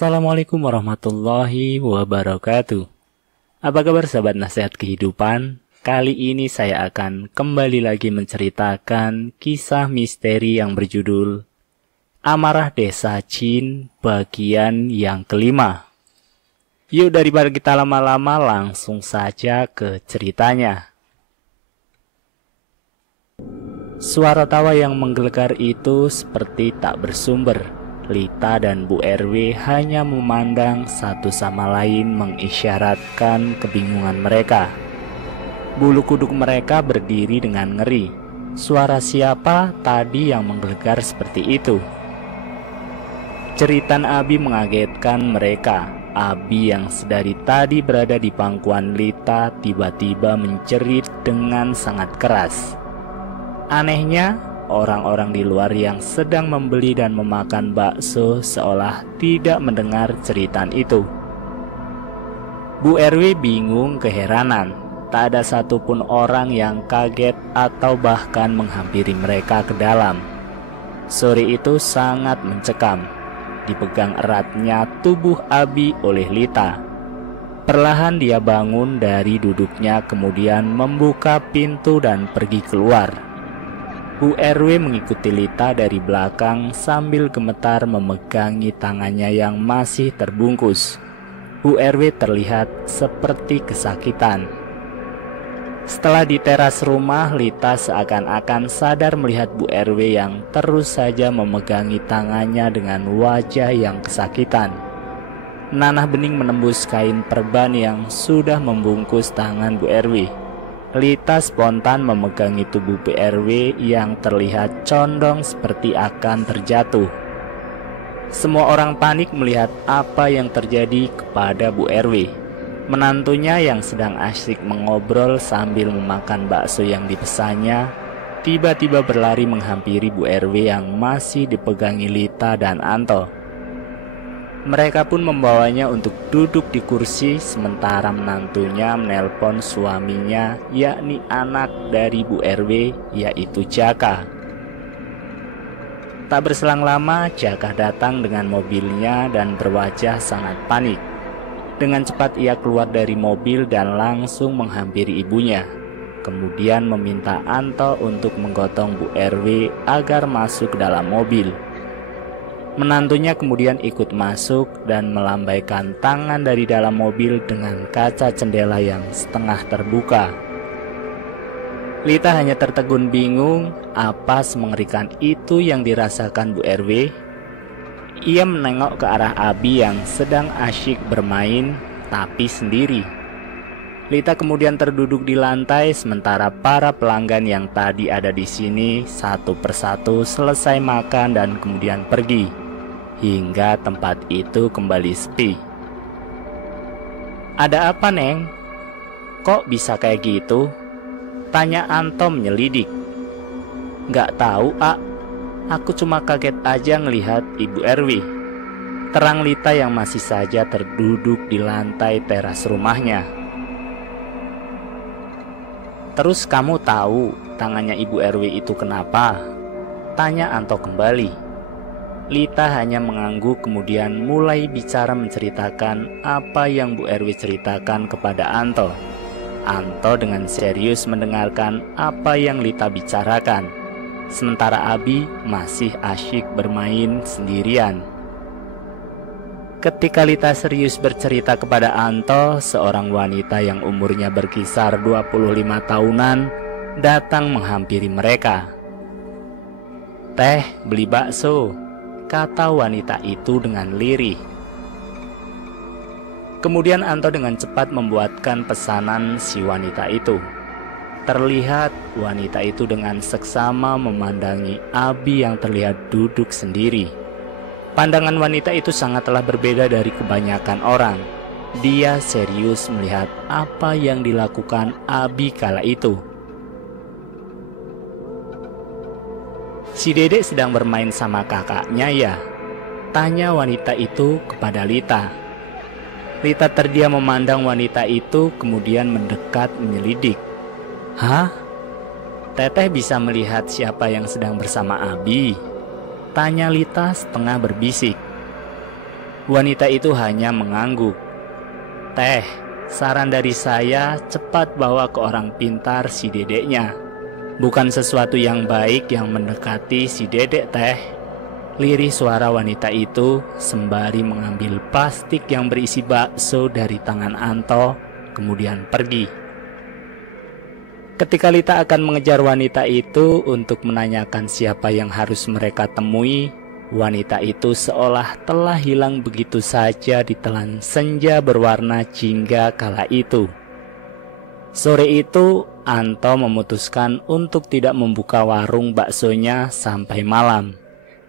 Assalamualaikum warahmatullahi wabarakatuh. Apa kabar sahabat nasihat kehidupan? Kali ini saya akan kembali lagi menceritakan kisah misteri yang berjudul Amarah Desa Jin bagian yang kelima. Yuk daripada kita lama-lama langsung saja ke ceritanya. Suara tawa yang menggelegar itu seperti tak bersumber. Lita dan Bu RW hanya memandang satu sama lain mengisyaratkan kebingungan mereka. Bulu kuduk mereka berdiri dengan ngeri. Suara siapa tadi yang menggelegar seperti itu? Jeritan Abi mengagetkan mereka. Abi yang sedari tadi berada di pangkuan Lita tiba-tiba menjerit dengan sangat keras. Anehnya, orang-orang di luar yang sedang membeli dan memakan bakso seolah tidak mendengar ceritaan itu. Bu RW bingung keheranan. Tak ada satupun orang yang kaget atau bahkan menghampiri mereka ke dalam. Sore itu sangat mencekam. Dipegang eratnya tubuh Abi oleh Lita. Perlahan dia bangun dari duduknya kemudian membuka pintu dan pergi keluar. Bu RW mengikuti Lita dari belakang sambil gemetar memegangi tangannya yang masih terbungkus. Bu RW terlihat seperti kesakitan. Setelah di teras rumah, Lita seakan-akan sadar melihat Bu RW yang terus saja memegangi tangannya dengan wajah yang kesakitan. Nanah bening menembus kain perban yang sudah membungkus tangan Bu RW. Lita spontan memegangi tubuh Bu RW yang terlihat condong seperti akan terjatuh. Semua orang panik melihat apa yang terjadi kepada Bu RW. Menantunya yang sedang asyik mengobrol sambil memakan bakso yang dipesannya, tiba-tiba berlari menghampiri Bu RW yang masih dipegangi Lita dan Anto. Mereka pun membawanya untuk duduk di kursi sementara menantunya menelpon suaminya, yakni anak dari Bu RW, yaitu Jaka. Tak berselang lama, Jaka datang dengan mobilnya dan berwajah sangat panik. Dengan cepat ia keluar dari mobil dan langsung menghampiri ibunya. Kemudian meminta Anto untuk menggotong Bu RW agar masuk ke dalam mobil. Menantunya kemudian ikut masuk dan melambaikan tangan dari dalam mobil dengan kaca jendela yang setengah terbuka. Lita hanya tertegun bingung apa semengerikan itu yang dirasakan Bu RW. Ia menengok ke arah Abi yang sedang asyik bermain tapi sendiri. Lita kemudian terduduk di lantai sementara para pelanggan yang tadi ada di sini satu persatu selesai makan dan kemudian pergi, hingga tempat itu kembali sepi. "Ada apa, Neng? Kok bisa kayak gitu?" tanya Anto menyelidik. "Nggak tahu, A. Aku cuma kaget aja ngelihat Ibu RW," terang Lita yang masih saja terduduk di lantai teras rumahnya. "Terus kamu tahu tangannya Ibu RW itu kenapa?" tanya Anto kembali. Lita hanya mengangguk kemudian mulai bicara menceritakan apa yang Bu RW ceritakan kepada Anto. Anto dengan serius mendengarkan apa yang Lita bicarakan. Sementara Abi masih asyik bermain sendirian. Ketika Lita serius bercerita kepada Anto, seorang wanita yang umurnya berkisar 25 tahunan datang menghampiri mereka. "Teh, beli bakso," kata wanita itu dengan lirih. Kemudian Anto dengan cepat membuatkan pesanan si wanita itu. Terlihat wanita itu dengan seksama memandangi Abi yang terlihat duduk sendiri. Pandangan wanita itu sangatlah berbeda dari kebanyakan orang. Dia serius melihat apa yang dilakukan Abi kala itu. "Si Dedek sedang bermain sama kakaknya ya?" tanya wanita itu kepada Lita. Lita terdiam memandang wanita itu kemudian mendekat menyelidik. "Hah? Teteh bisa melihat siapa yang sedang bersama Abi?" tanya Lita setengah berbisik. Wanita itu hanya mengangguk. "Teh, saran dari saya cepat bawa ke orang pintar si dedeknya. Bukan sesuatu yang baik yang mendekati si dedek, Teh." Lirih suara wanita itu sembari mengambil plastik yang berisi bakso dari tangan Anto, kemudian pergi. Ketika Lita akan mengejar wanita itu untuk menanyakan siapa yang harus mereka temui, wanita itu seolah telah hilang begitu saja di telan senja berwarna jingga kala itu. Sore itu, Anto memutuskan untuk tidak membuka warung baksonya sampai malam.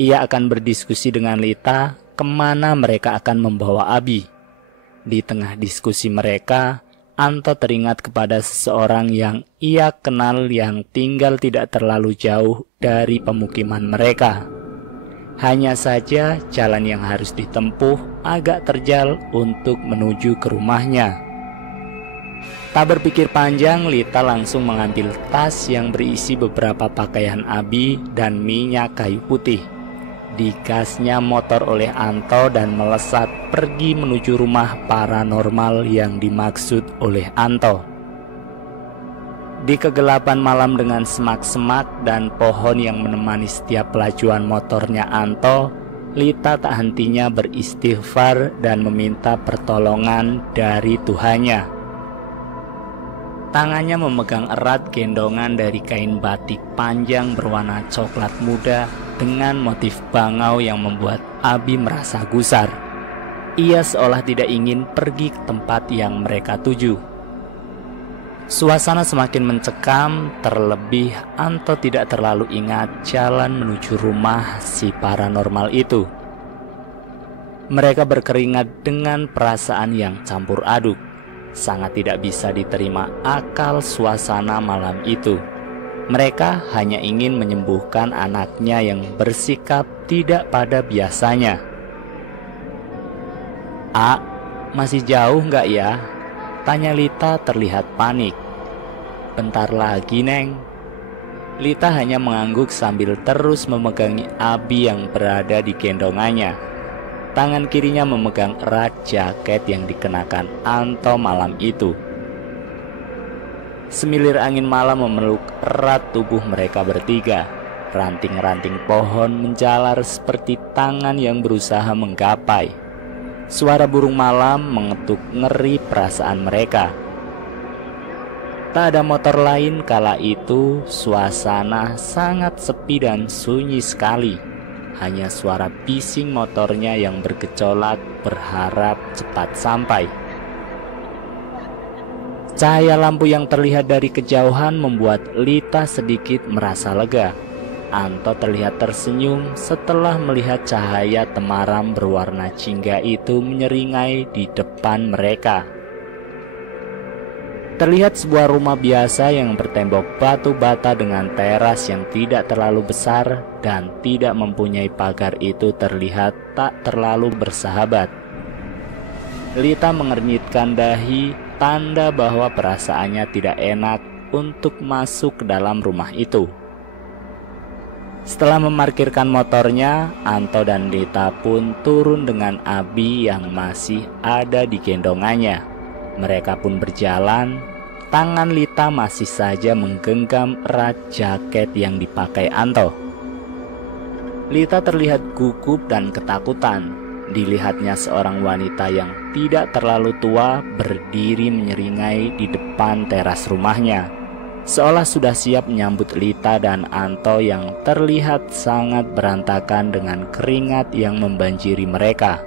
Ia akan berdiskusi dengan Lita kemana mereka akan membawa Abi. Di tengah diskusi mereka, Anto teringat kepada seseorang yang ia kenal yang tinggal tidak terlalu jauh dari pemukiman mereka. Hanya saja jalan yang harus ditempuh agak terjal untuk menuju ke rumahnya. Tak berpikir panjang, Lita langsung mengambil tas yang berisi beberapa pakaian Abi dan minyak kayu putih. Digasnya motor oleh Anto dan melesat pergi menuju rumah paranormal yang dimaksud oleh Anto. Di kegelapan malam dengan semak-semak dan pohon yang menemani setiap pelajuan motornya Anto, Lita tak hentinya beristighfar dan meminta pertolongan dari Tuhannya. Tangannya memegang erat gendongan dari kain batik panjang berwarna coklat muda dengan motif bangau yang membuat Abi merasa gusar. Ia seolah tidak ingin pergi ke tempat yang mereka tuju. Suasana semakin mencekam, terlebih Anto tidak terlalu ingat jalan menuju rumah si paranormal itu. Mereka berkeringat dengan perasaan yang campur aduk. Sangat tidak bisa diterima akal suasana malam itu. Mereka hanya ingin menyembuhkan anaknya yang bersikap tidak pada biasanya. Masih jauh nggak ya?" tanya Lita terlihat panik. "Bentar lagi, Neng." Lita hanya mengangguk sambil terus memegangi Abi yang berada di gendongannya. Tangan kirinya memegang erat jaket yang dikenakan Anto malam itu. Semilir angin malam memeluk erat tubuh mereka bertiga. Ranting-ranting pohon menjalar seperti tangan yang berusaha menggapai. Suara burung malam mengetuk ngeri perasaan mereka. Tak ada motor lain kala itu, suasana sangat sepi dan sunyi sekali. Hanya suara bising motornya yang bergejolak berharap cepat sampai. Cahaya lampu yang terlihat dari kejauhan membuat Lita sedikit merasa lega. Anto terlihat tersenyum setelah melihat cahaya temaram berwarna jingga itu menyeringai di depan mereka. Terlihat sebuah rumah biasa yang bertembok batu bata dengan teras yang tidak terlalu besar dan tidak mempunyai pagar itu terlihat tak terlalu bersahabat. Lita mengernyitkan dahi, tanda bahwa perasaannya tidak enak untuk masuk ke dalam rumah itu. Setelah memarkirkan motornya, Anto dan Lita pun turun dengan Abi yang masih ada di gendongannya. Mereka pun berjalan. Tangan Lita masih saja menggenggam erat jaket yang dipakai Anto. Lita terlihat gugup dan ketakutan. Dilihatnya seorang wanita yang tidak terlalu tua berdiri menyeringai di depan teras rumahnya, seolah sudah siap menyambut Lita dan Anto yang terlihat sangat berantakan dengan keringat yang membanjiri mereka.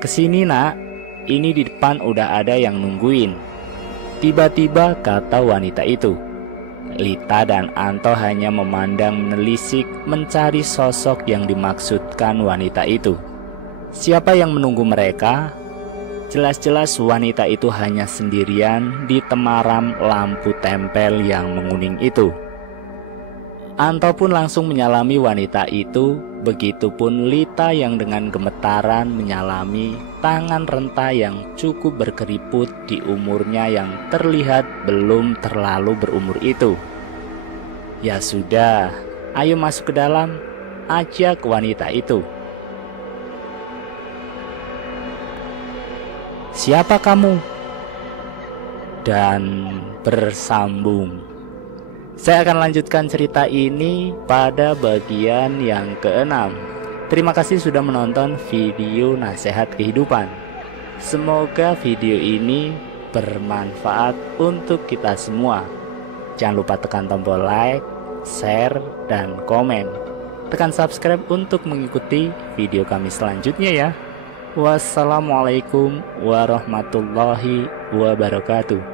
"Kesini, Nak. Ini di depan udah ada yang nungguin," tiba-tiba kata wanita itu. Lita dan Anto hanya memandang menelisik mencari sosok yang dimaksudkan wanita itu. Siapa yang menunggu mereka? Jelas-jelas wanita itu hanya sendirian di temaram lampu tempel yang menguning itu. Anto pun langsung menyalami wanita itu, begitupun Lita yang dengan gemetaran menyalami tangan renta yang cukup berkeriput di umurnya yang terlihat belum terlalu berumur itu. "Ya sudah, ayo masuk ke dalam," ajak wanita itu. Siapa kamu? Dan bersambung. Saya akan lanjutkan cerita ini pada bagian yang keenam. Terima kasih sudah menonton video nasihat kehidupan. Semoga video ini bermanfaat untuk kita semua. Jangan lupa tekan tombol like, share, dan komen. Tekan subscribe untuk mengikuti video kami selanjutnya ya. Wassalamualaikum warahmatullahi wabarakatuh.